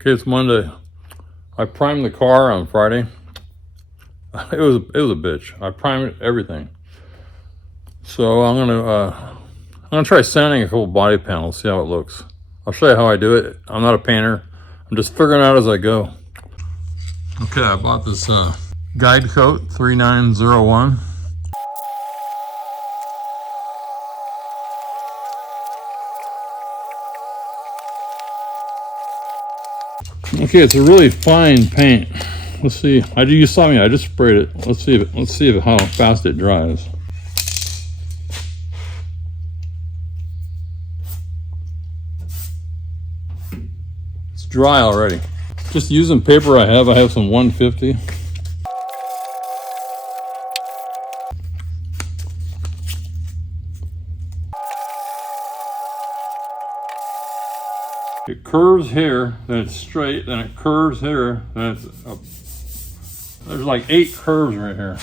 Okay, it's Monday. I primed the car on Friday. It was a bitch. I primed everything. So I'm gonna try sanding a couple body panels, see how it looks. I'll show you how I do it. I'm not a painter. I'm just figuring it out as I go. Okay, I bought this Guide Coat 3901. Okay, it's a really fine paint. Let's see. You saw me. I just sprayed it. Let's see how fast it dries. It's dry already. Just using paper I have some 150. It curves here, then it's straight, then it curves here, then it's up. There's like 8 curves right here.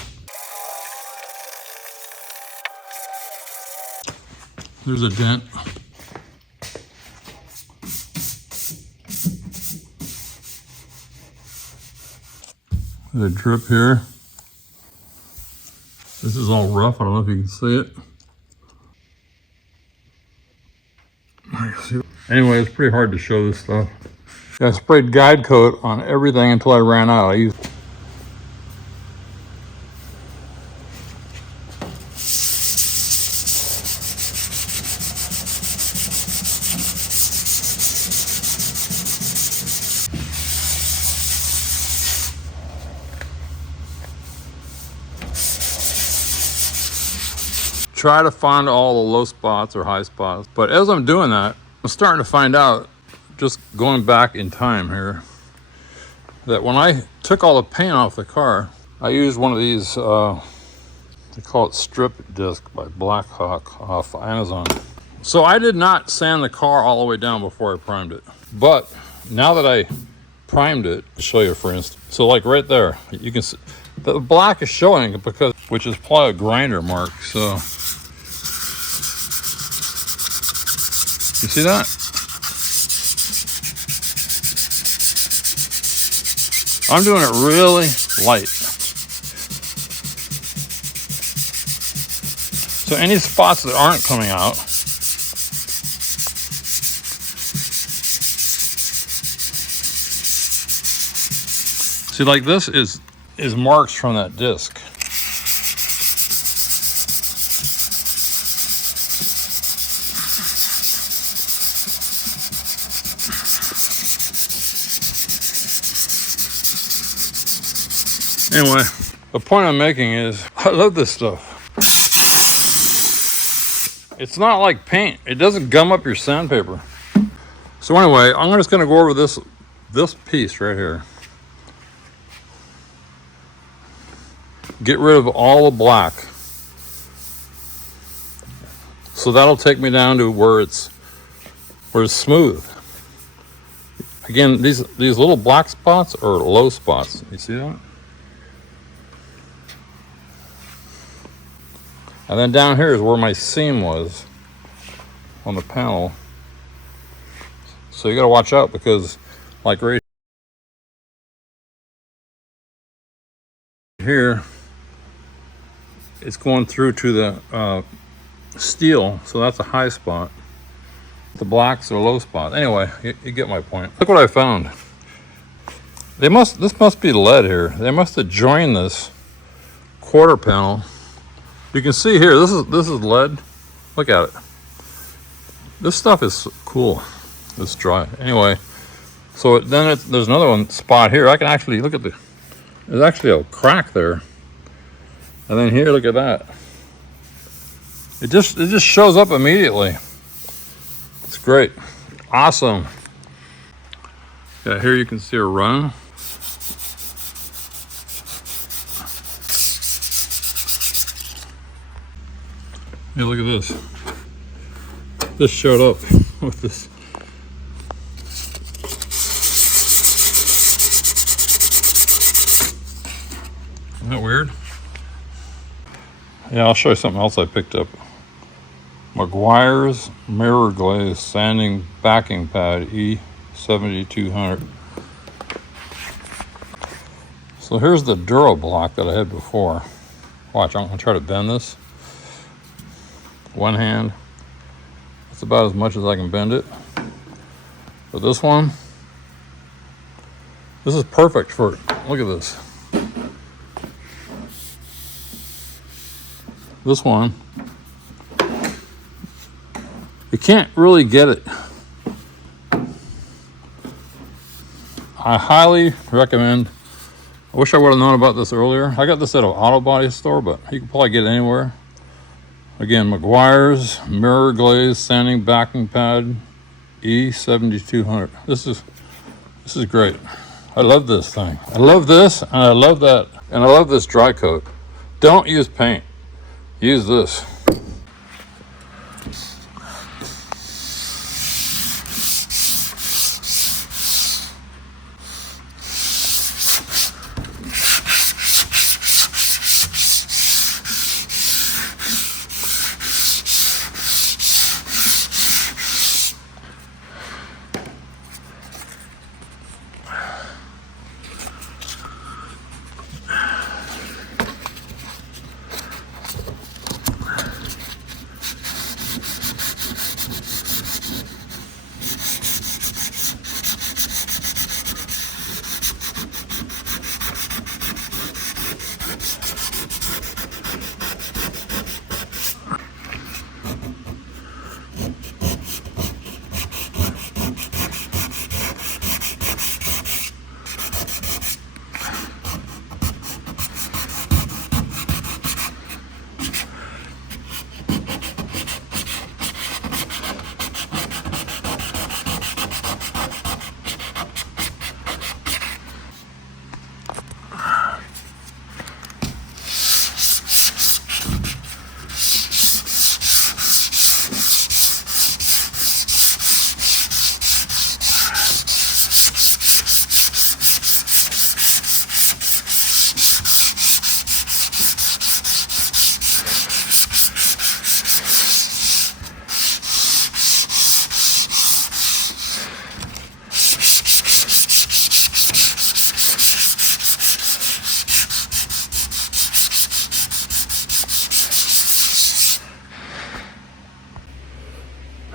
There's a dent. There's a drip here. This is all rough. I don't know if you can see it. Anyway, it's pretty hard to show this stuff. I sprayed Guide Coat on everything until I ran out. I used try to find all the low spots or high spots. But as I'm doing that, I'm starting to find out, just going back in time here, that when I took all the paint off the car, I used one of these, they call it strip disc by Blackhawk off Amazon. So I did not sand the car all the way down before I primed it. But now that I primed it, I'll show you for instance. So like right there, you can see the black is showing because, which is probably a grinder mark. So you see that? I'm doing it really light. So any spots that aren't coming out, see, like this is marks from that disc. Anyway, the point I'm making is I love this stuff. It's not like paint. It doesn't gum up your sandpaper. So anyway, I'm just gonna go over this piece right here. Get rid of all the black. So that'll take me down to where it's smooth. Again, these little black spots are low spots. You see that? And then down here is where my seam was on the panel. So you gotta watch out because like right here, it's going through to the steel, so that's a high spot. The blacks are low spot. Anyway, you get my point. Look what I found. This must be lead here. They must have joined this quarter panel. You can see here, this is lead. Look at it. This stuff is cool. It's dry. Anyway, so then there's another spot here. I can actually look at there's actually a crack there. And then here, look at that. It just shows up immediately. It's great. Awesome. Yeah, here you can see a run. Hey, look at this. This showed up with this. Isn't that weird? Yeah, I'll show you something else I picked up. McGuire's Mirror Glaze Sanding Backing Pad E7200. So here's the Duro block that I had before. Watch, I'm gonna try to bend this. One hand, that's about as much as I can bend it. But this one, this is perfect for, look at this. This one, you can't really get it. I highly recommend. I wish I would have known about this earlier. I got this at an auto body store, but you can probably get it anywhere. Again, McGuire's mirror glaze sanding backing pad E7200. This is great. I love this thing. I love this, and I love that, and I love this dry coat. Don't use paint. Use this.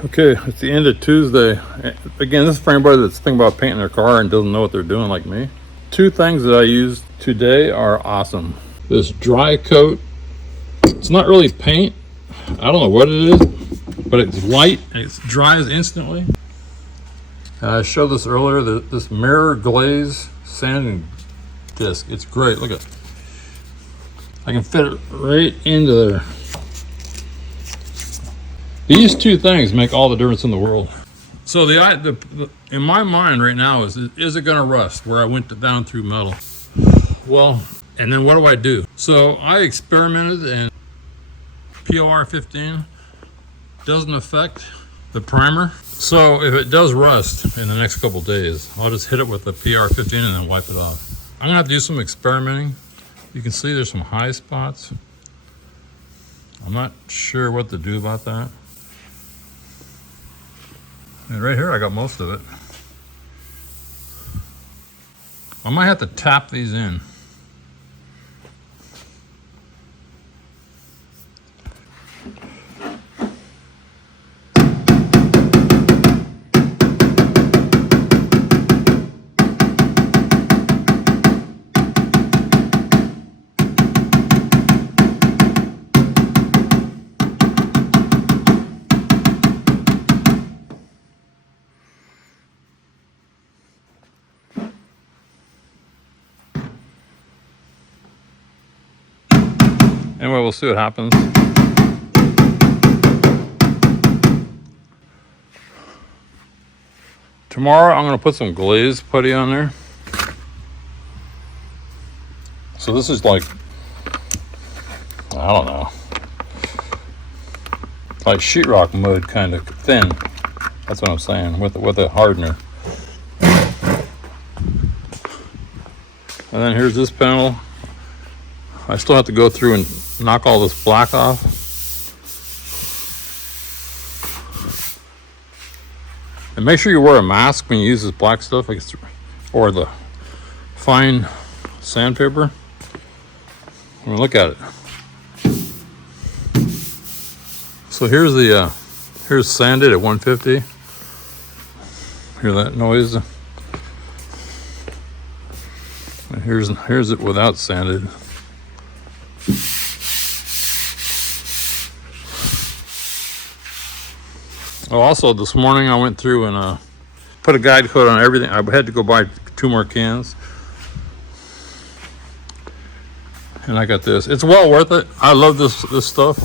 Okay, it's the end of Tuesday. Again, this is for anybody that's thinking about painting their car and doesn't know what they're doing like me. Two things that I used today are awesome. This dry coat, it's not really paint. I don't know what it is, but it's light and it dries instantly. And I showed this earlier, this mirror glaze sanding disc. It's great, look at it. I can fit it right into there. These two things make all the difference in the world. So in my mind right now is it gonna rust where I went down through metal? Well, and then what do? So I experimented, and POR 15 doesn't affect the primer. So if it does rust in the next couple days, I'll just hit it with the PR 15 and then wipe it off. I'm gonna have to do some experimenting. You can see there's some high spots. I'm not sure what to do about that. And right here, I got most of it. I might have to tap these in. Anyway, we'll see what happens. Tomorrow, I'm going to put some glaze putty on there. So this is like, I don't know, like sheetrock mud, kind of thin. That's what I'm saying, with a hardener. And then here's this panel. I still have to go through and knock all this black off. And make sure you wear a mask when you use this black stuff, or the fine sandpaper. I mean, look at it. So here's the here's sanded at 150. Hear that noise? And here's it without sanded. Oh, also this morning I went through and put a guide coat on everything. I had to go buy 2 more cans. And I got this. It's well worth it. I love this stuff.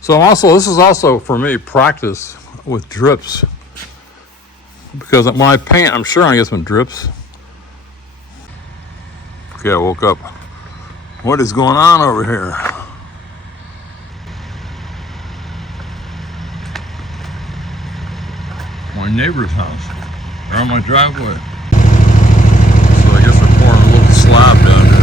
So also, this is also for me practice with drips. Because when I paint, I'm sure I get some drips. Okay, I woke up. What is going on over here? My neighbor's house. They're on my driveway. So I guess they're pouring a little slab down here.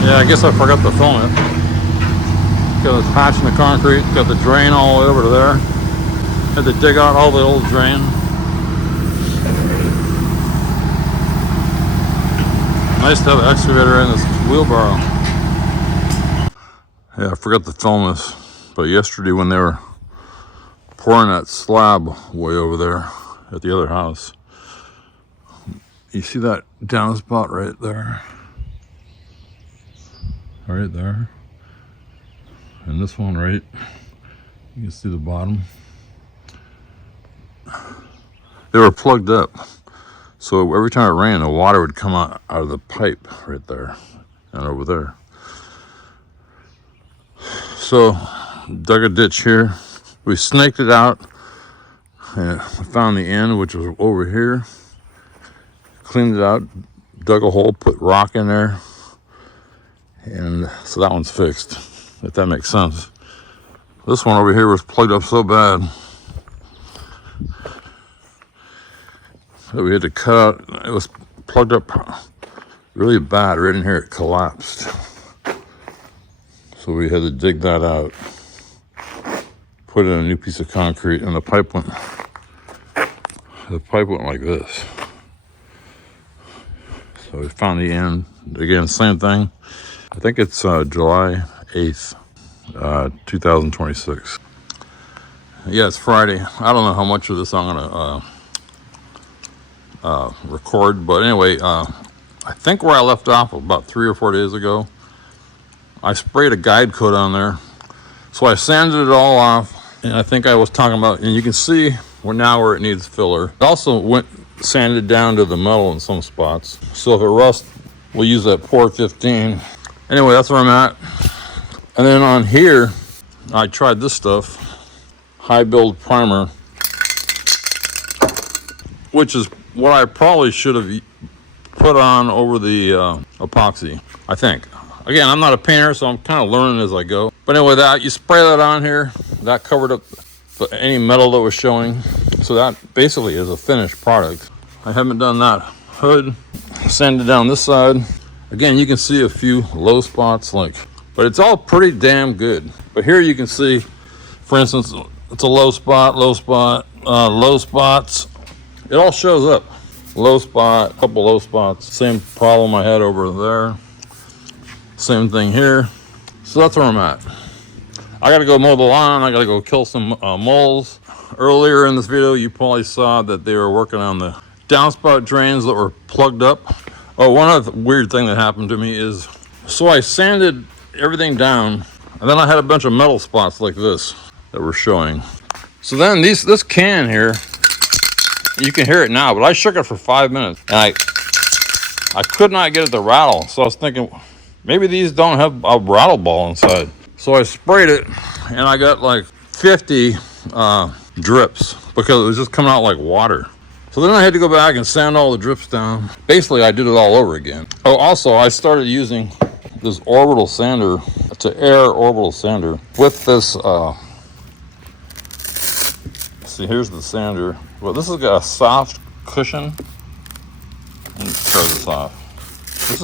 Yeah, I guess I forgot to film it. Got this patch in the concrete, got the drain all the way over to there. Had to dig out all the old drain. Nice to have an excavator in this wheelbarrow. Yeah, I forgot to film this, but yesterday when they were pouring that slab way over there at the other house, you see that downspout right there? Right there. And this one right, you can see the bottom. They were plugged up. So every time it rained, the water would come out of the pipe right there and over there. So dug a ditch here. We snaked it out and we found the end, which was over here. Cleaned it out, dug a hole, put rock in there. And so that one's fixed, if that makes sense. This one over here was plugged up so bad that we had to cut out. It was plugged up really bad. Right in here it collapsed. So we had to dig that out, put in a new piece of concrete, and the pipe went like this. So we found the end. Again, same thing. I think it's July 8th, 2026. Yeah, it's Friday. I don't know how much of this I'm gonna record, but anyway, I think where I left off about 3 or 4 days ago, I sprayed a guide coat on there. So I sanded it all off, and I think I was talking about, and you can see where it needs filler. It also went sanded down to the metal in some spots. So if it rusts, we'll use that Pour 15. Anyway, that's where I'm at. And then on here, I tried this stuff, high build primer, which is what I probably should have put on over the epoxy, I think. Again, I'm not a painter, so I'm kind of learning as I go. But anyway, that you spray that on here, that covered up any metal that was showing. So that basically is a finished product. I haven't done that hood, sanded down this side. Again, you can see a few low spots, but it's all pretty damn good. But here you can see, for instance, it's a low spot, low spots. It all shows up. Low spot, couple low spots. Same problem I had over there. Same thing here. So that's where I'm at. I gotta go mow the lawn. I gotta go kill some moles. Earlier in this video, you probably saw that they were working on the downspout drains that were plugged up. Oh, one other weird thing that happened to me is, so I sanded everything down, and then I had a bunch of metal spots like this that were showing. So then this can here, you can hear it now, but I shook it for 5 minutes, and I could not get it to rattle. So I was thinking, maybe these don't have a rattle ball inside. So I sprayed it, and I got like 50 drips because it was just coming out like water. So then I had to go back and sand all the drips down. Basically, I did it all over again. Oh, also, I started using this orbital sander. It's an air orbital sander with this, see, here's the sander. Well, this has got a soft cushion. Let me tear this off. This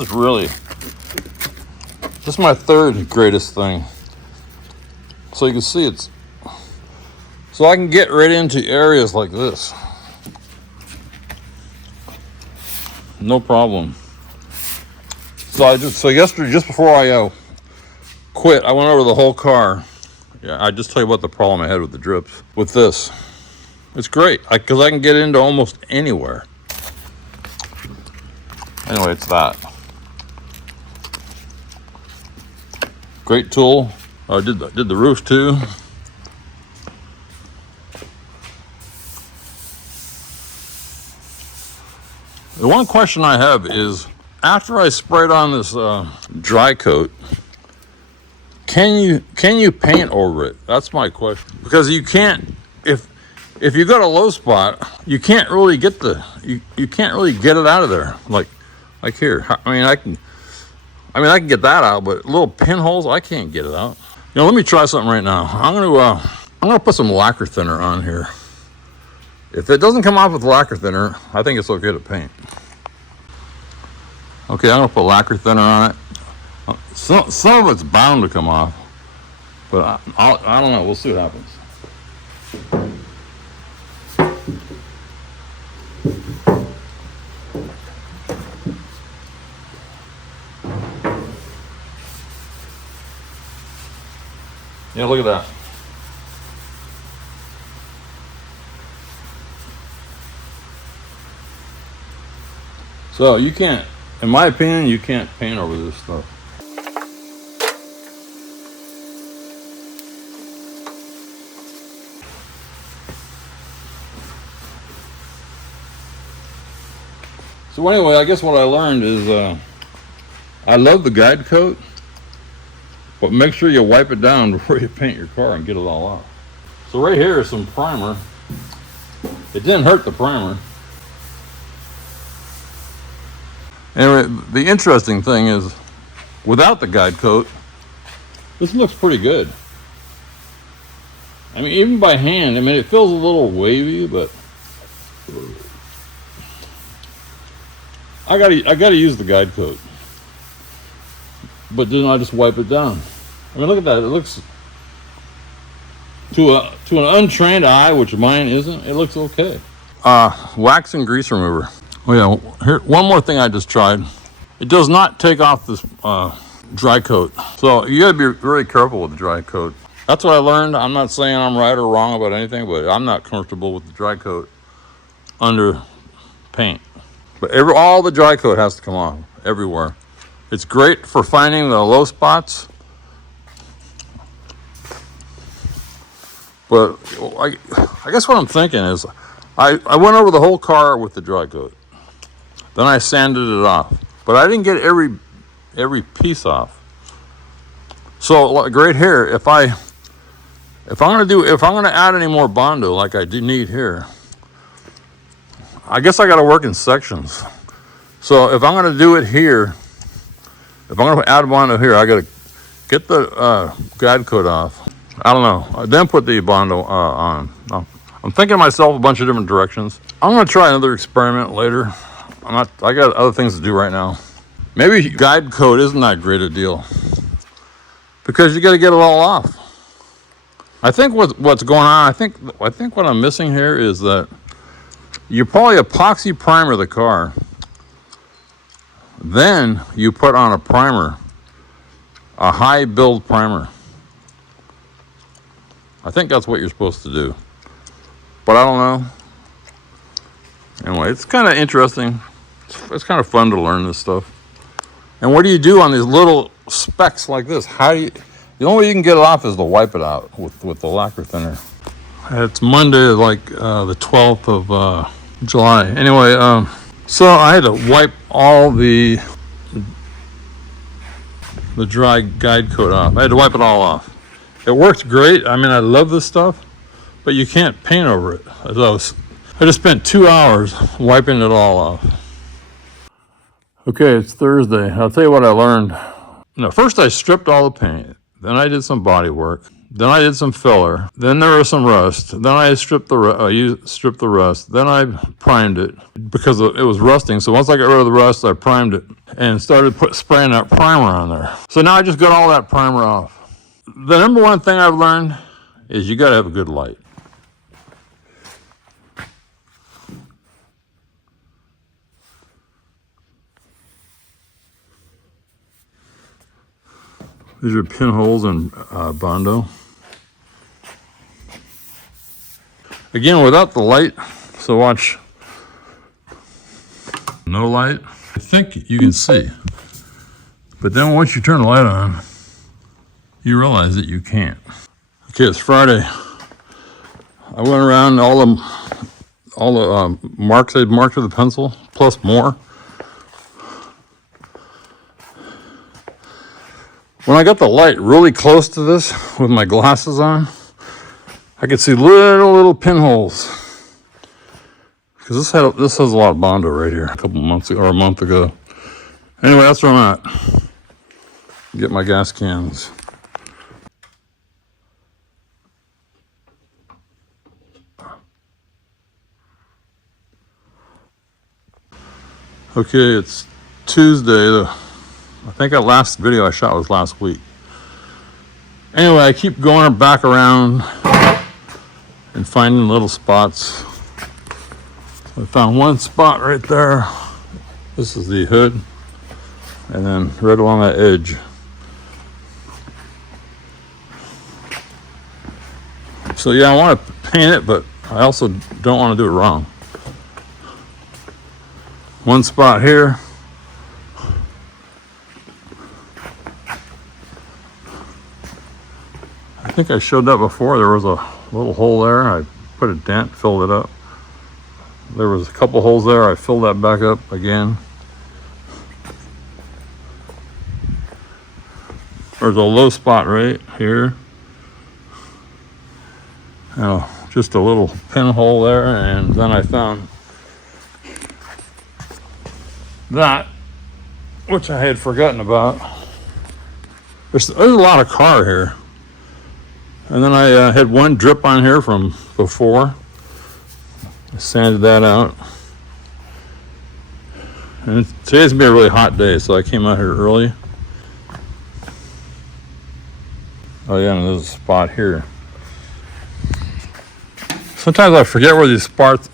is my third greatest thing. So you can see so I can get right into areas like this. No problem. So yesterday, just before I quit, I went over the whole car. Yeah, I just tell you what the problem I had with the drips. With this, it's great because I can get into almost anywhere. Anyway, it's that. Great tool. I did the roof too. The one question I have is, after I sprayed on this dry coat, can you paint over it? That's my question. Because you can't, if you got a low spot, you can't really get you can't really get it out of there. Like here. I can get that out, but little pinholes, I can't get it out. You know, let me try something right now. I'm gonna put some lacquer thinner on here. If it doesn't come off with lacquer thinner, I think it's okay to paint. Okay, I'm gonna put lacquer thinner on it. Some of it's bound to come off, but I don't know. We'll see what happens. Yeah, look at that. So you can't, in my opinion, you can't paint over this stuff. So anyway, I guess what I learned is I love the guide coat, but make sure you wipe it down before you paint your car and get it all off. So right here is some primer. It didn't hurt the primer. Anyway, the interesting thing is, without the guide coat, this looks pretty good. I mean, even by hand, it feels a little wavy, but I gotta use the guide coat. But then I just wipe it down. I mean, look at that. It looks, to an untrained eye, which mine isn't, it looks okay. Wax and grease remover. Oh yeah, here, one more thing I just tried. It does not take off this dry coat. So you gotta be really careful with the dry coat. That's what I learned. I'm not saying I'm right or wrong about anything, but I'm not comfortable with the dry coat under paint. But all the dry coat has to come off, everywhere. It's great for finding the low spots. But I guess what I'm thinking is, I went over the whole car with the dry coat. Then I sanded it off. But I didn't get every piece off. So like right here, if I'm gonna add any more Bondo like I do need here, I guess I gotta work in sections. So if I'm gonna do it here, if I'm gonna add Bondo here, I gotta get the guide coat off. I don't know. Then put the Bondo on. I'm thinking to myself a bunch of different directions. I'm gonna try another experiment later. I got other things to do right now. Maybe guide coat isn't that great a deal, because you got to get it all off. I think what's going on, I think what I'm missing here is that you probably epoxy primer the car, then you put on a primer, a high build primer. I think that's what you're supposed to do, but I don't know. Anyway, it's kind of interesting. It's kind of fun to learn this stuff. And what do you do on these little specks like this? The only way you can get it off is to wipe it out with the lacquer thinner. It's Monday, like the 12th of July. Anyway, so I had to wipe all the dry guide coat off. I had to wipe it all off. It works great. I mean, I love this stuff, but you can't paint over it. I just spent 2 hours wiping it all off. Okay, it's Thursday. I'll tell you what I learned. First I stripped all the paint. Then I did some body work. Then I did some filler. Then there was some rust. Then I stripped the rust. Then I primed it because it was rusting. So once I got rid of the rust, I primed it and started spraying that primer on there. So now I just got all that primer off. The number one thing I've learned is you got to have a good light. These are pinholes in Bondo. Again, without the light, so watch. No light. I think you can see. But then once you turn the light on, you realize that you can't. Okay, it's Friday. I went around all the marks I'd marked with a pencil, plus more. When I got the light really close to this with my glasses on, I could see little pinholes. Because this has a lot of Bondo right here, a couple months ago, or a month ago. Anyway, that's where I'm at. Get my gas cans. Okay, it's Tuesday. I think that last video I shot was last week. Anyway, I keep going back around and finding little spots. I found one spot right there. This is the hood. And then right along that edge. So yeah, I want to paint it, but I also don't want to do it wrong. One spot here. I think I showed that before. There was a little hole there. I put a dent, filled it up. There was a couple holes there. I filled that back up again. There's a low spot right here. Just a little pinhole there, and then I found that, which I had forgotten about. There's a lot of car here. And then I had one drip on here from before. I sanded that out. And today's gonna be a really hot day, so I came out here early. Oh yeah, and there's a spot here. Sometimes I forget where these spots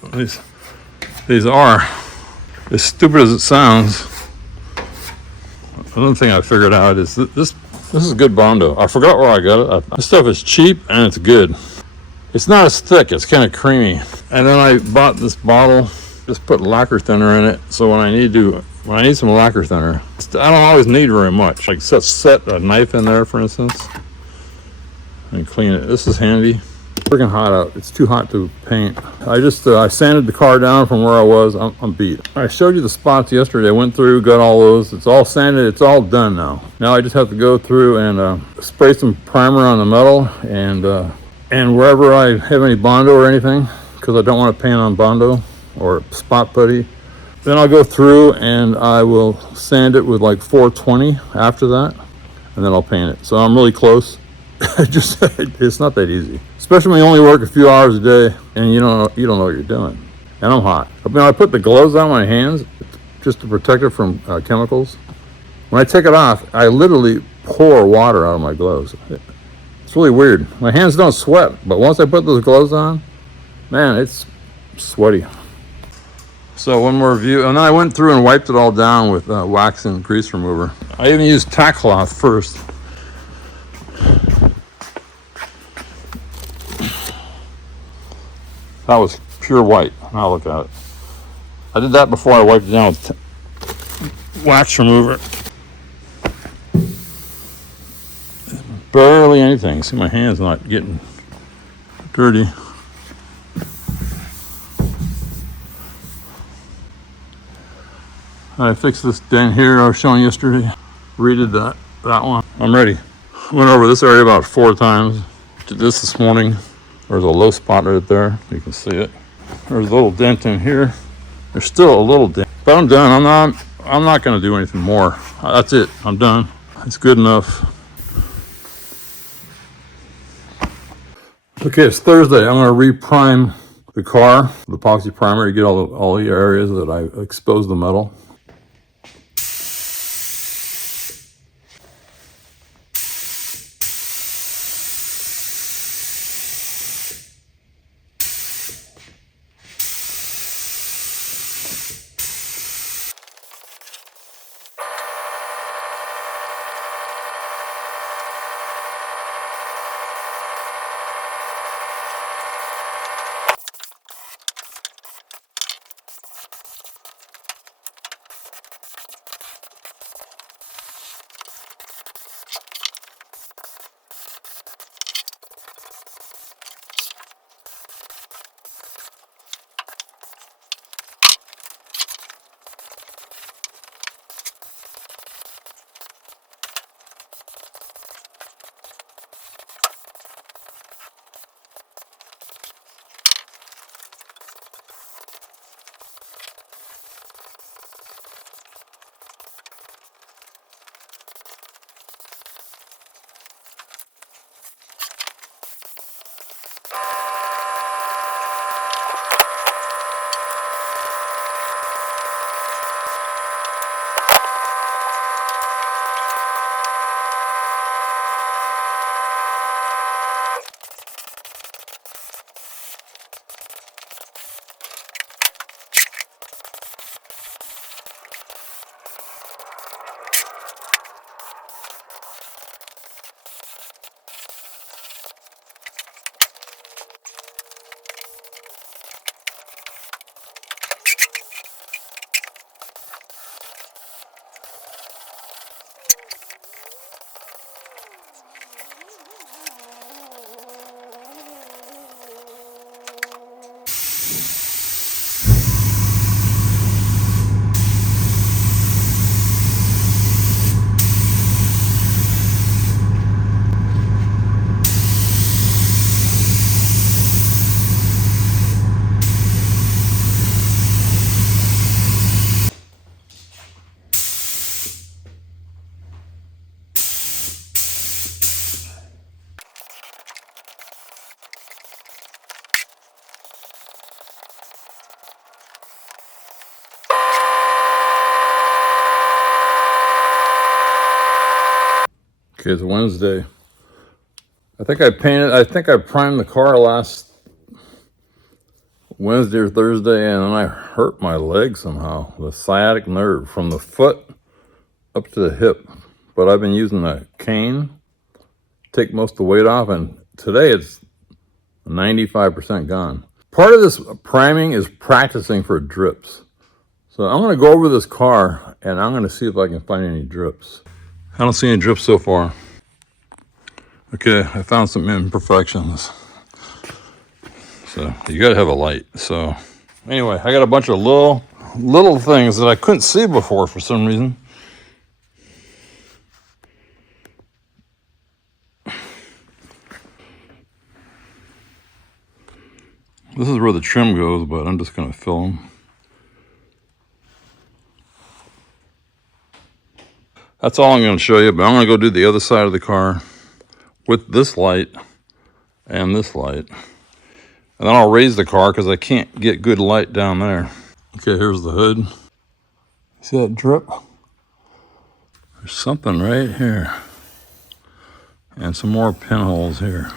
these are. As stupid as it sounds, another thing I figured out is this is good Bondo. I forgot where I got it. This stuff is cheap and it's good. It's not as thick, it's kind of creamy. And then I bought this bottle, just put lacquer thinner in it. So when I need some lacquer thinner, I don't always need very much. Like set a knife in there, for instance, and clean it. This is handy. Freaking hot out. It's too hot to paint. I sanded the car down from where I was. I'm beat. I showed you the spots yesterday. I went through, got all those. It's all sanded. It's all done now. Now I just have to go through and spray some primer on the metal and wherever I have any Bondo or anything, because I don't want to paint on Bondo or spot putty. Then I'll go through and I will sand it with like 420 after that, and then I'll paint it. So I'm really close. It's not that easy, especially when you only work a few hours a day and you don't know what you're doing. And I'm hot. I put the gloves on my hands just to protect it from chemicals. When I take it off, I literally pour water out of my gloves. It's really weird. My hands don't sweat, but once I put those gloves on, man, it's sweaty. So one more view, and then I went through and wiped it all down with wax and grease remover. I even used tack cloth first. That was pure white. Now look at it. I did that before I wiped it down with wax remover. Barely anything. See, my hand's not getting dirty. I fixed this dent here I was showing yesterday. Redid that one. I'm ready. Went over this area about 4 times. Did this morning. There's a low spot right there. You can see it. There's a little dent in here. There's still a little dent, but I'm done. I'm not going to do anything more. That's it. I'm done. It's good enough. Okay, it's Thursday. I'm going to re-prime the car, the epoxy primer, to get all the areas that I exposed the metal. Okay, it's Wednesday. I think I primed the car last Wednesday or Thursday, and then I hurt my leg somehow, the sciatic nerve from the foot up to the hip. But I've been using a cane to take most of the weight off, and today it's 95% gone. Part of this priming is practicing for drips. So I'm going to go over this car, and I'm going to see if I can find any drips. I don't see any drips so far. Okay, I found some imperfections. So you gotta have a light. So anyway, I got a bunch of little things that I couldn't see before for some reason. This is where the trim goes, but I'm just gonna fill them. That's all I'm gonna show you, but I'm gonna go do the other side of the car with this light and this light. And then I'll raise the car because I can't get good light down there. Okay, here's the hood. See that drip? There's something right here. And some more pinholes here.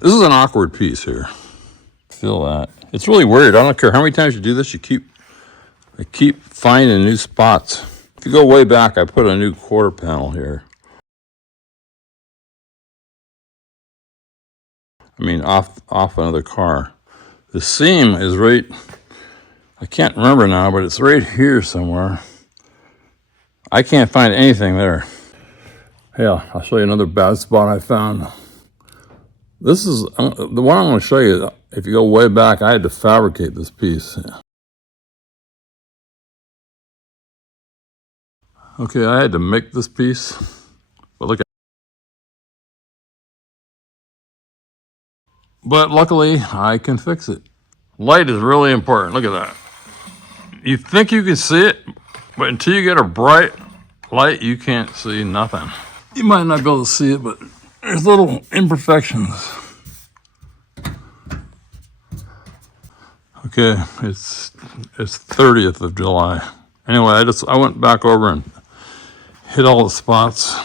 This is an awkward piece here. Feel that. It's really weird. I don't care how many times you do this, I keep finding new spots. If you go way back, I put a new quarter panel here. I mean, off another car. The seam is right, I can't remember now, but it's right here somewhere. I can't find anything there. Yeah, I'll show you another bad spot I found. This is, the one I'm going to show you, if you go way back, I had to fabricate this piece. Okay, I had to make this piece, but look but luckily I can fix it. Light is really important. Look at that. You think you can see it, but until you get a bright light, you can't see nothing. You might not be able to see it, but there's little imperfections. Okay, it's 30th of July. Anyway, I went back over and hit all the spots.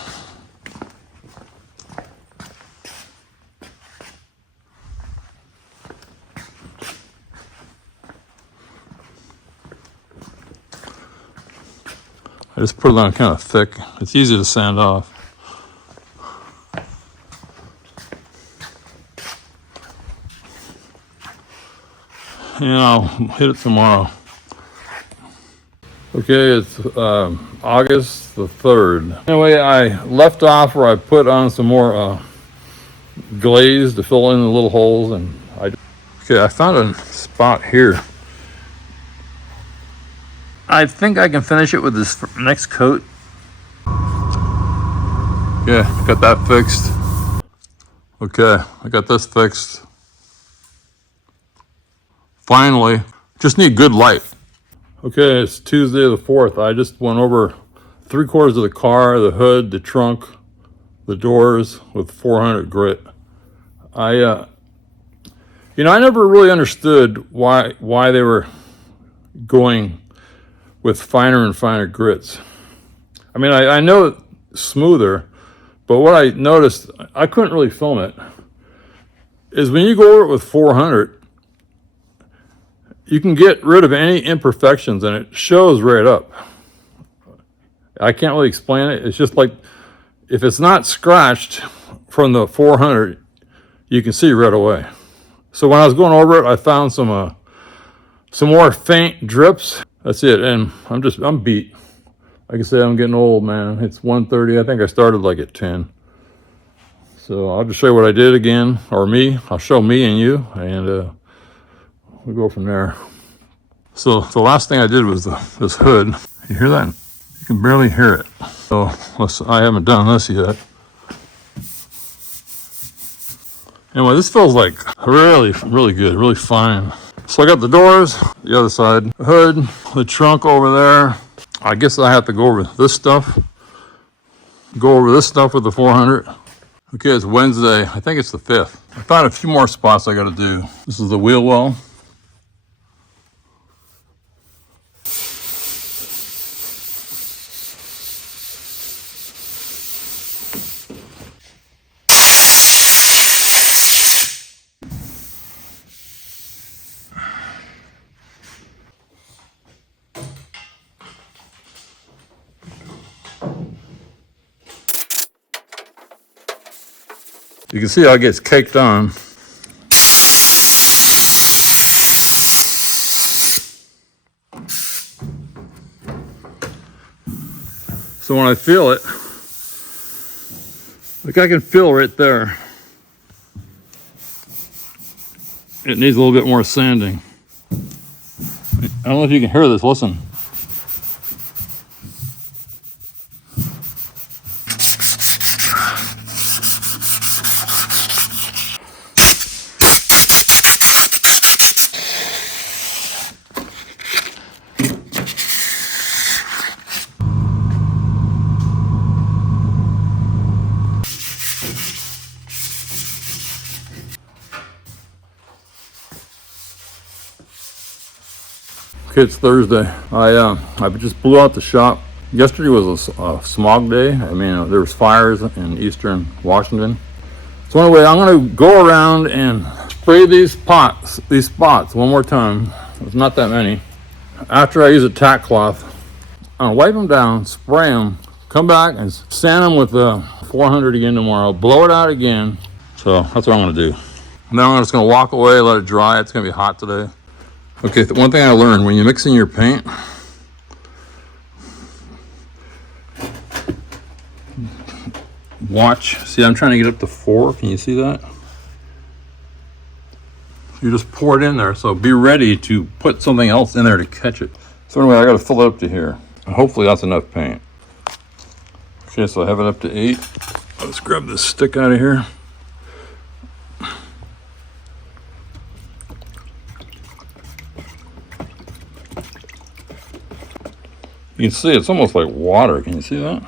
I just put it on kind of thick. It's easy to sand off. And I'll hit it tomorrow. Okay, it's August the 3rd. Anyway, I left off where I put on some more glaze to fill in the little holes, and I found a spot here. I think I can finish it with this next coat. Yeah, got that fixed. Okay, I got this fixed. Finally, just need good light. Okay, it's Tuesday the 4th. I just went over 3/4 of the car, the hood, the trunk, the doors with 400 grit. I never really understood why they were going with finer and finer grits. I mean, I know it's smoother, but what I noticed, I couldn't really film it, is when you go over it with 400, you can get rid of any imperfections and it shows right up. I can't really explain it. It's just like, if it's not scratched from the 400, you can see right away. So when I was going over it, I found some more faint drips. That's it, and I'm beat. Like I said, I'm getting old, man. It's 1:30. I think I started like at 10. So I'll just show you what I did again, or me. I'll show me and you, and we'll go from there. So the last thing I did was this hood. You hear that? You can barely hear it. So I haven't done this yet. Anyway, this feels like really, really good, really fine. So I got the doors, the other side, the hood, the trunk over there. I guess I have to go over this stuff. Go over this stuff with the 400. Okay, it's Wednesday. I think it's the 5th. I found a few more spots I got to do. This is the wheel well. You can see how it gets caked on. So when I feel it, like I can feel right there, it needs a little bit more sanding. I don't know if you can hear this, listen. Okay, it's Thursday. I just blew out the shop. Yesterday was a smog day. I mean, there was fires in eastern Washington. So anyway, I'm gonna go around and spray these spots one more time. There's not that many. After I use a tack cloth, I'm gonna wipe them down, spray them, come back and sand them with the 400 again tomorrow, blow it out again. So that's what I'm gonna do. Now I'm just gonna walk away, let it dry. It's gonna be hot today. Okay, one thing I learned, when you're mixing your paint, watch. See, I'm trying to get up to 4. Can you see that? You just pour it in there, so be ready to put something else in there to catch it. So anyway, I got to fill it up to here. Hopefully that's enough paint. Okay, so I have it up to 8. Let's grab this stick out of here. You can see it's almost like water. Can you see that?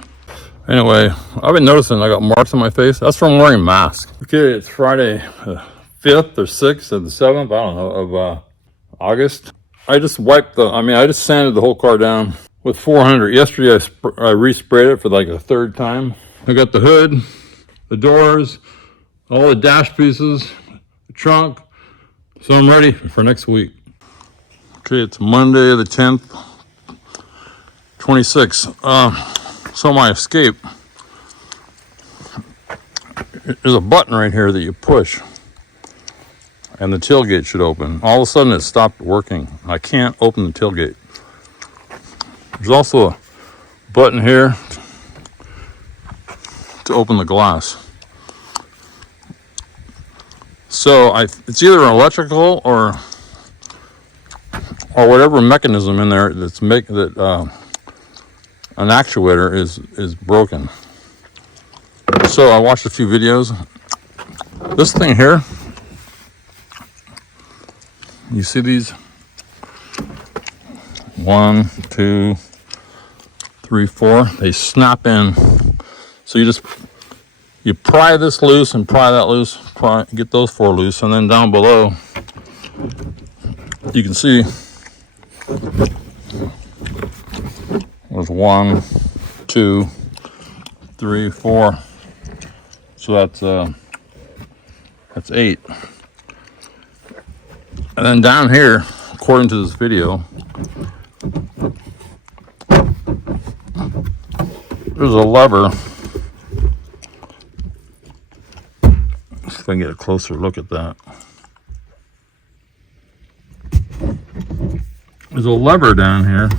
Anyway, I've been noticing I got marks on my face. That's from wearing masks. Okay, it's Friday, 5th or 6th or the 7th, I don't know, of August. I just I just sanded the whole car down with 400. Yesterday I resprayed it for like a third time. I got the hood, the doors, all the dash pieces, the trunk. So I'm ready for next week. Okay, it's Monday the 10th, 26. So my escape, there's a button right here that you push and the tailgate should open. All of a sudden it stopped working. I can't open the tailgate. There's also a button here to open the glass. So it's either an electrical or whatever mechanism in there that's an actuator is broken. So I watched a few videos. This thing here, you see these? 1, 2, 3, 4. They snap in. So you pry this loose and pry that loose, get those 4 loose, and then down below you can see there's 1, 2, 3, 4. So that's 8. And then down here, according to this video, there's a lever. If I can get a closer look at that. There's a lever down here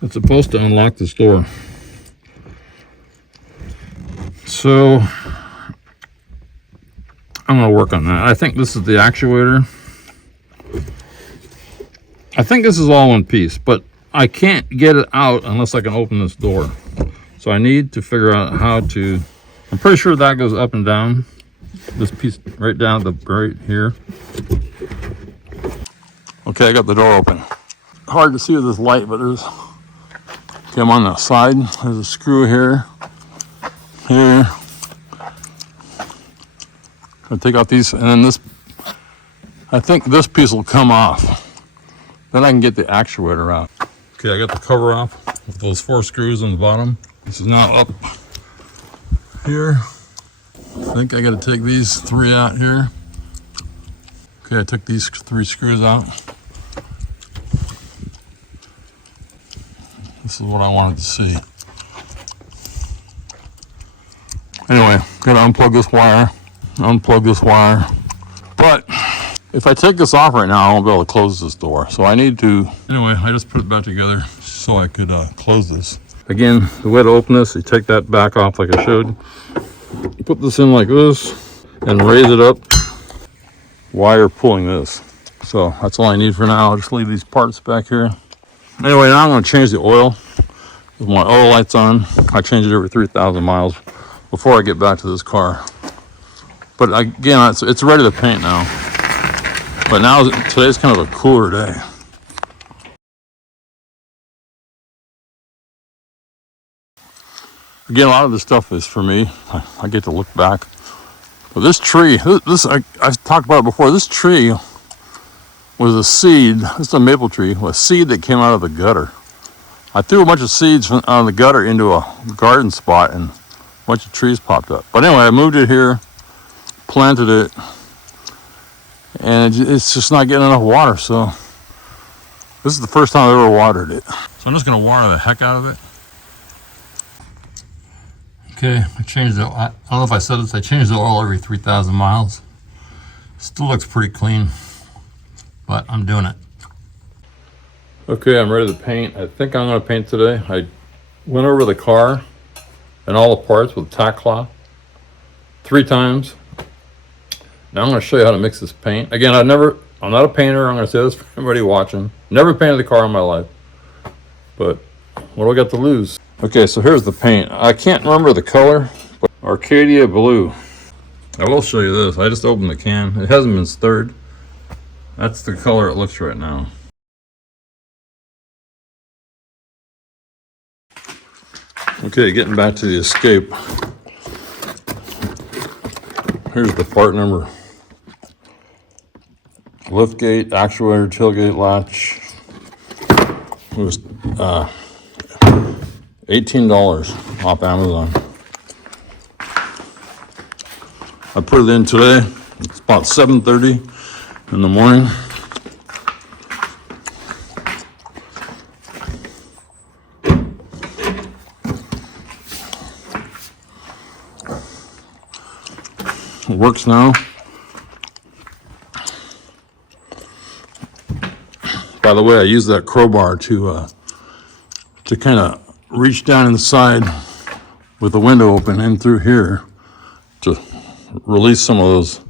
that's supposed to unlock this door. So I'm going to work on that. I think this is the actuator. I think this is all one piece, but I can't get it out unless I can open this door. So I need to figure out how to. I'm pretty sure that goes up and down. This piece right down right here. Okay, I got the door open. Hard to see with this light, but there's. Okay, I'm on the side. There's a screw here. Here. I'll take out these, and then this. I think this piece will come off. Then I can get the actuator out. Okay, I got the cover off with those 4 screws on the bottom. This is now up here. I think I got to take these 3 out here. Okay, I took these 3 screws out. This is what I wanted to see. Anyway, got to unplug this wire. But if I take this off right now, I won't be able to close this door. So I need to. Anyway, I just put it back together so I could close this. Again, the way to open this, you take that back off like I showed. You put this in like this and raise it up while you're pulling this. So that's all I need for now. I'll just leave these parts back here. Anyway, now I'm going to change the oil. With my oil lights on, I change it every 3,000 miles before I get back to this car. But again, it's ready to paint now. But now, today's kind of a cooler day. Again, a lot of this stuff is for me. I get to look back. But this tree, I've talked about it before. This tree was a seed. This is a maple tree, a seed that came out of the gutter. I threw a bunch of seeds out of the gutter into a garden spot, and a bunch of trees popped up. But anyway, I moved it here, planted it, and it's just not getting enough water. So this is the first time I've ever watered it. So I'm just going to water the heck out of it. Okay, I changed the. I don't know if I said this. I changed the oil every 3,000 miles. Still looks pretty clean, but I'm doing it. Okay, I'm ready to paint. I think I'm going to paint today. I went over the car and all the parts with tack cloth 3 times. Now I'm going to show you how to mix this paint. Again, I'm not a painter. I'm going to say this for everybody watching. Never painted a car in my life. But what do I got to lose? Okay, so here's the paint. I can't remember the color, but Arcadia Blue. I will show you this. I just opened the can. It hasn't been stirred. That's the color it looks right now. Okay, getting back to the Escape. Here's the part number. Liftgate, actuator, tailgate latch. It was $18 off Amazon. I put it in today. It's about 7:30 in the morning. It works now. By the way, I use that crowbar to kind of reach down inside with the window open in through here to release some of those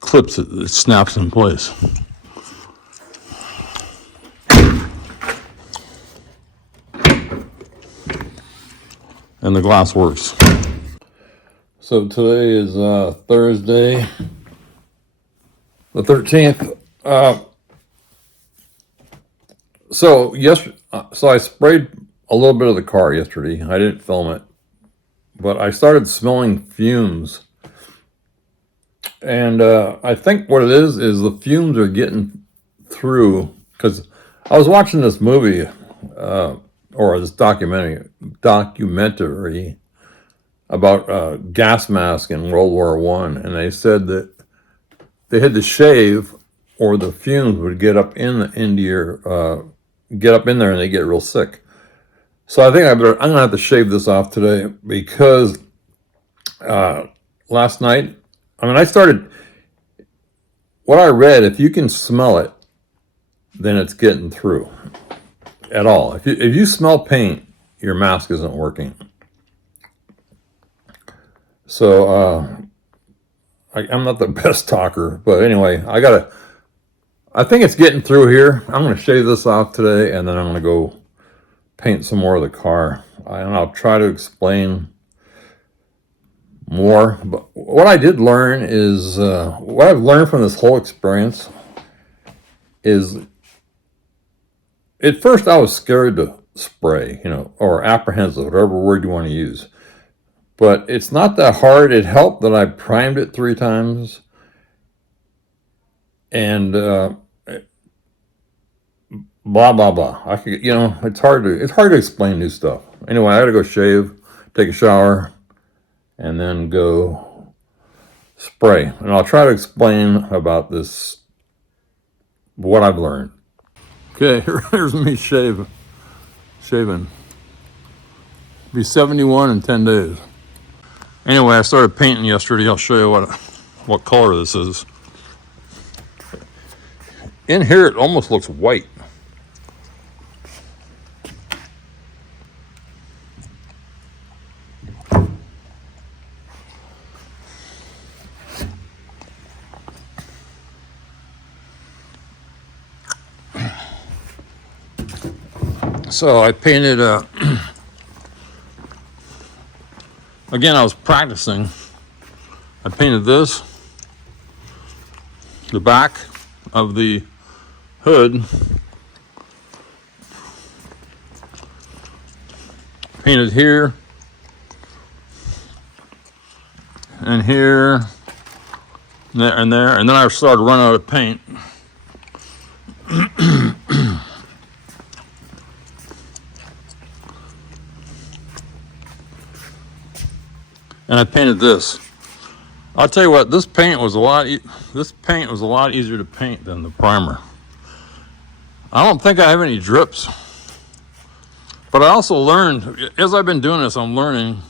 clips that it snaps in place. And the glass works. So today is Thursday, the 13th. So I sprayed a little bit of the car yesterday. I didn't film it, but I started smelling fumes. And I think what it is the fumes are getting through, because I was watching this movie, or this documentary about gas mask in World War I, and they said that they had to shave, or the fumes would get up in there, and they get real sick. So I think I'm gonna have to shave this off today, because last night, what I read, if you can smell it, then it's getting through at all. If you smell paint, your mask isn't working. So I'm not the best talker, but anyway, I think it's getting through here. I'm going to shave this off today, and then I'm going to go paint some more of the car. And I'll try to explain more. But what I did learn is, what I've learned from this whole experience is, at first I was scared to spray, or apprehensive, whatever word you want to use. But it's not that hard. It helped that I primed it 3 times. And blah, blah, blah. It's hard to explain new stuff. Anyway, I got to go shave, take a shower, and then go spray. And I'll try to explain about this, what I've learned. Okay, here's me shaving. Be 71 in 10 days. Anyway, I started painting yesterday. I'll show you what color this is. In here, it almost looks white. So I painted, again, I was practicing. I painted this, the back of the hood, painted here, and here, and there, and then I started running out of paint. And I painted this. I'll tell you what, this paint was a lot easier to paint than the primer. I don't think I have any drips. But I also learned, as I've been doing this, I'm learning,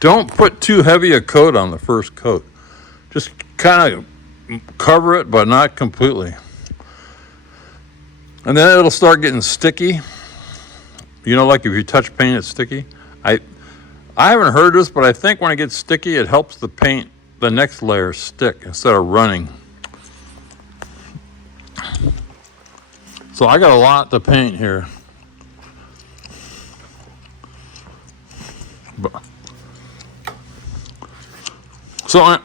don't put too heavy a coat on the first coat. Just kind of cover it, but not completely. And then it'll start getting sticky. Like if you touch paint, it's sticky. I haven't heard this, but I think when it gets sticky, it helps the paint, the next layer, stick instead of running. So I got a lot to paint here. So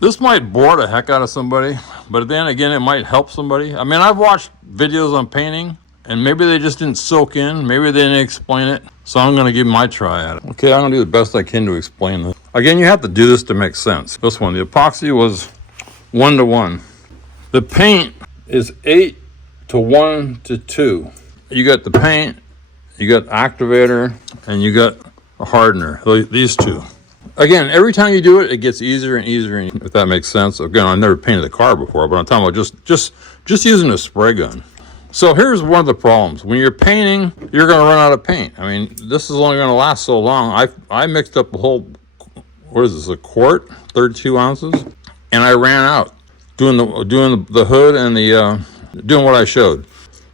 this might bore the heck out of somebody, but then again, it might help somebody. I've watched videos on painting, and maybe they just didn't soak in. Maybe they didn't explain it. So I'm going to give my try at it. Okay, I'm going to do the best I can to explain this. Again, you have to do this to make sense. This one, the epoxy was 1-to-1. The paint is 8-to-1-to-2. You got the paint, you got activator, and you got a hardener. These two. Again, every time you do it, it gets easier and easier, if that makes sense. Again, I've never painted a car before, but I'm talking about just using a spray gun. So here's one of the problems. When you're painting, you're going to run out of paint. I mean, this is only going to last so long. I mixed up a whole, what is this, a quart, 32 ounces, and I ran out doing the hood and the doing what I showed.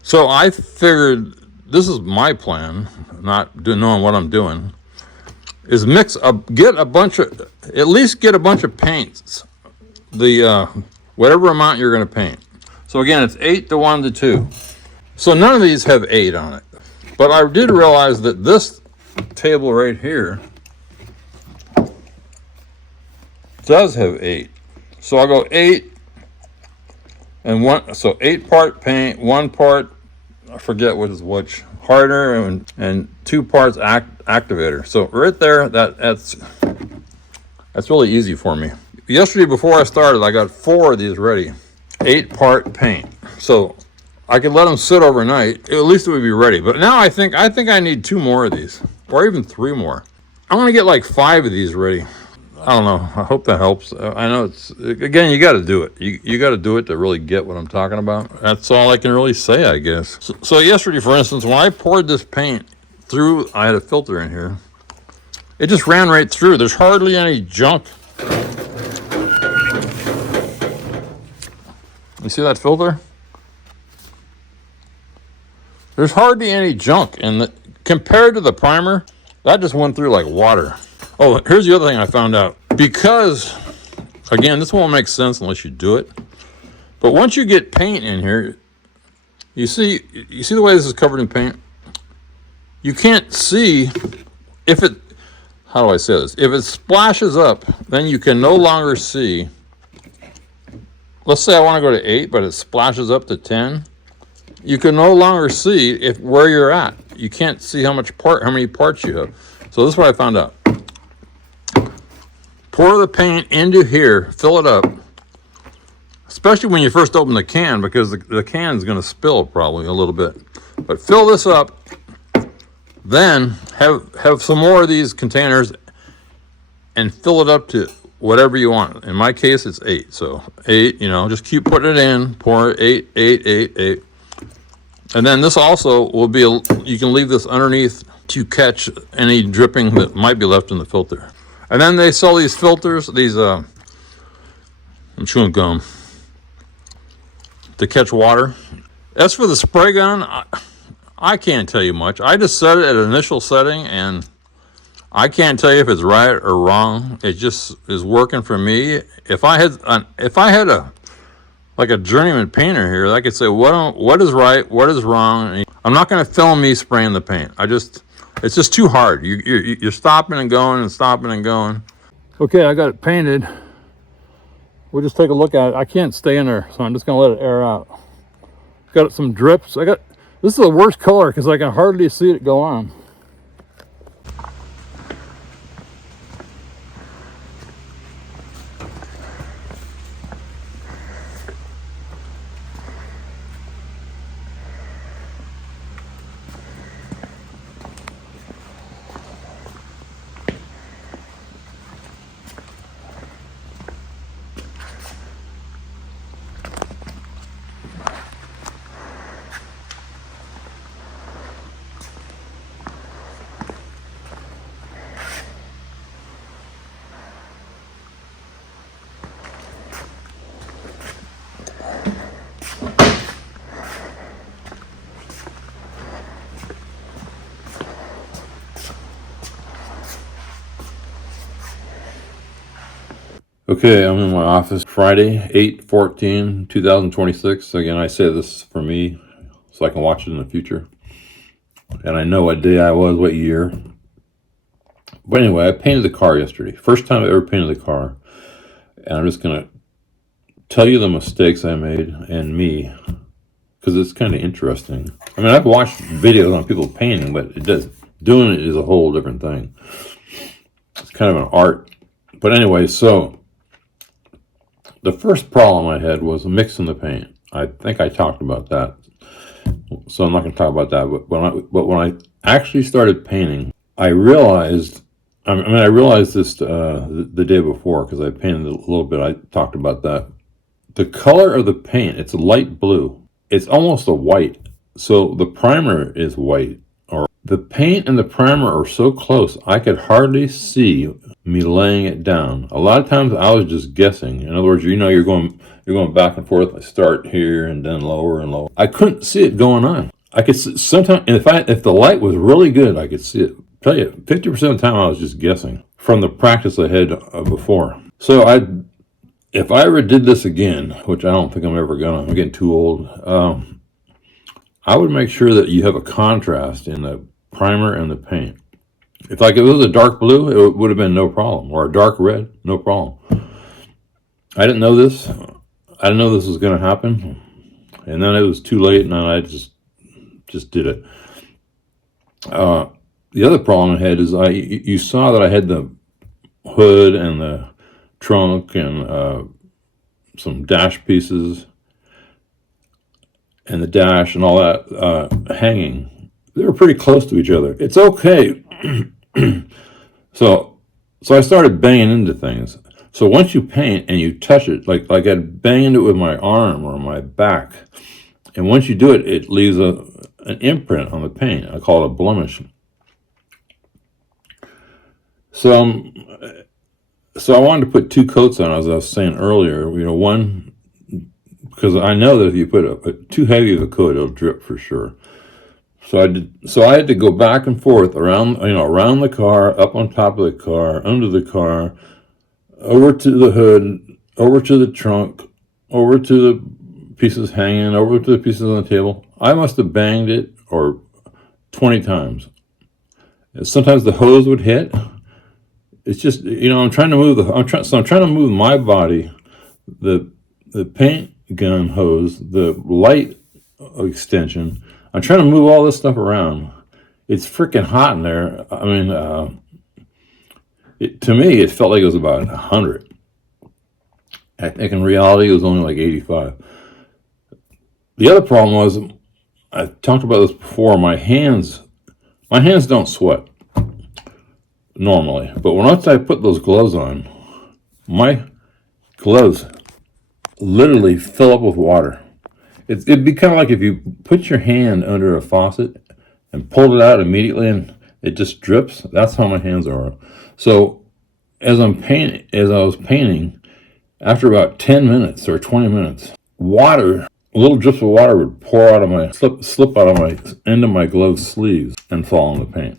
So I figured, this is my plan, not knowing what I'm doing, is get a bunch of paints, the whatever amount you're going to paint. So again, it's 8-to-1-to-2. So none of these have 8 on it. But I did realize that this table right here does have 8. So I'll go 8 and 1. So 8 part paint, 1 part, I forget what is which, hardener, and 2 parts activator. So right there, that's really easy for me. Yesterday before I started, I got 4 of these ready. 8 part paint. So I could let them sit overnight. At least it would be ready. But now I think I need 2 more of these, or even 3 more. I'm gonna get like 5 of these ready. I don't know. I hope that helps. I know again, you got to do it. You got to do it to really get what I'm talking about. That's all I can really say, I guess. So yesterday, for instance, when I poured this paint through, I had a filter in here. It just ran right through. There's hardly any junk. You see that filter? There's hardly any junk, and compared to the primer, that just went through like water. Oh, here's the other thing I found out. Because, again, this won't make sense unless you do it. But once you get paint in here, you see the way this is covered in paint? You can't see if it, how do I say this? If it splashes up, then you can no longer see. Let's say I want to go to 8, but it splashes up to 10. You can no longer see where you're at. You can't see how many parts you have. So this is what I found out. Pour the paint into here, fill it up, especially when you first open the can, because the can is going to spill probably a little bit. But fill this up, then have some more of these containers and fill it up to whatever you want. In my case, it's 8. So 8, just keep putting it in, pour 8, 8, 8, 8. And then this also will be, you can leave this underneath to catch any dripping that might be left in the filter. And then they sell these filters, I'm chewing gum, to catch water. As for the spray gun, I can't tell you much. I just set it at initial setting, and I can't tell you if it's right or wrong. It just is working for me. If I had a journeyman painter here, I could say what is right, what is wrong. I'm not going to film me spraying the paint. It's just too hard. You're stopping and going and stopping and going. Okay, I got it painted. We'll just take a look at it. I can't stay in there, so I'm just going to let it air out. Got some drips. This is the worst color because I can hardly see it go on. Okay, I'm in my office Friday, 8/14/2026. Again, I say this for me so I can watch it in the future. And I know what day I was, what year. But anyway, I painted the car yesterday. First time I ever painted the car. And I'm just going to tell you the mistakes I made and me. because it's kind of interesting. I mean, I've watched videos on people painting, but doing it is a whole different thing. It's kind of an art. But anyway, so the first problem I had was mixing the paint. I think I talked about that, so I'm not going to talk about that. But when I actually started painting, I realized. I realized this the day before because I painted a little bit. I talked about that. The color of the paint, it's a light blue. It's almost a white. So the primer is white. Or the paint and the primer are so close, I could hardly see me laying it down. A lot of times I was just guessing. In other words, you're going back and forth. I start here and then lower and lower. I couldn't see it going on. I could see, sometimes, if the light was really good, I could see it. Tell you, 50% of the time I was just guessing from the practice I had before. So if I ever did this again, which I don't think I'm ever gonna, I'm getting too old, I would make sure that you have a contrast in the primer and the paint. If it was a dark blue, it would have been no problem, or a dark red, no problem. I didn't know this. I didn't know this was going to happen, and then it was too late, and then I just did it. The other problem I had is you saw that I had the hood and the trunk and some dash pieces and the dash and all that hanging. They were pretty close to each other. It's okay. So I started banging into things. So once you paint and you touch it, like I'd bang into it with my arm or my back, and once you do it, it leaves an imprint on the paint. I call it a blemish. So I wanted to put 2 coats on, as I was saying earlier. One, because I know that if you put too heavy of a coat, it'll drip for sure. So I had to go back and forth around the car, up on top of the car, under the car, over to the hood, over to the trunk, over to the pieces hanging, over to the pieces on the table. I must have banged it 20 times. And sometimes the hose would hit. It's just, I'm trying to move I'm trying to move my body, the paint gun hose, the light extension. I'm trying to move all this stuff around. It's freaking hot in there. I mean, to me, it felt like it was about 100. I think in reality, it was only like 85. The other problem was, I've talked about this before, my hands don't sweat normally. But once I put those gloves on, my gloves literally fill up with water. It'd be kind of like if you put your hand under a faucet and pulled it out immediately and it just drips. That's how my hands are. So as I was painting, after about 10 minutes or 20 minutes, little drips of water would pour out of slip out of my end of my glove sleeves and fall in the paint.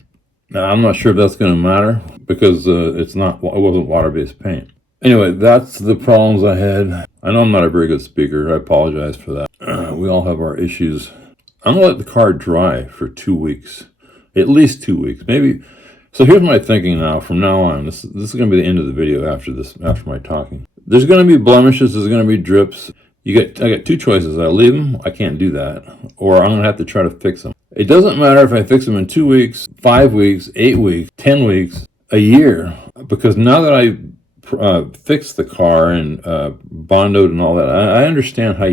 Now, I'm not sure if that's going to matter because it wasn't water-based paint. Anyway, that's the problems I had. I know I'm not a very good speaker. I apologize for that. We all have our issues. I'm going to let the car dry for 2 weeks. At least 2 weeks. Maybe. So here's my thinking now. From now on, this is going to be the end of the video after my talking. There's going to be blemishes. There's going to be drips. I got 2 choices. I leave them. I can't do that. Or I'm going to have to try to fix them. It doesn't matter if I fix them in 2 weeks, 5 weeks, 8 weeks, 10 weeks, a year. Because now that I fixed the car and bondoed and all that, I understand how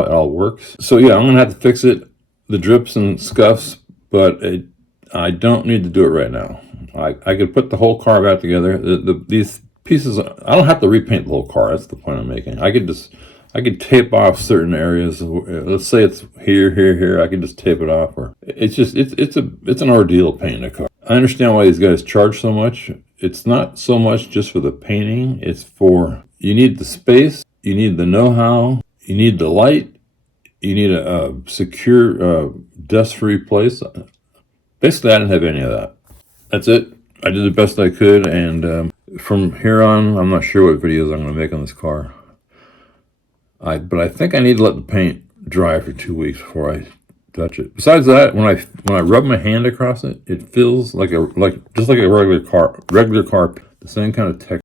it all works. So yeah, I'm going to have to fix it, the drips and scuffs, but I don't need to do it right now. I could put the whole car back together. These pieces, I don't have to repaint the whole car. That's the point I'm making. I could tape off certain areas. Let's say it's here. I could just tape it off. Or it's an ordeal painting a car. I understand why these guys charge so much. It's not so much just for the painting. It's for, you need the space, you need the know-how, you need the light, you need a secure, dust-free place. Basically, I didn't have any of that. That's it. I did the best I could, and from here on, I'm not sure what videos I'm going to make on this car. But I think I need to let the paint dry for 2 weeks before I touch it. Besides that, when I rub my hand across it, it feels just like a regular car, the same kind of texture.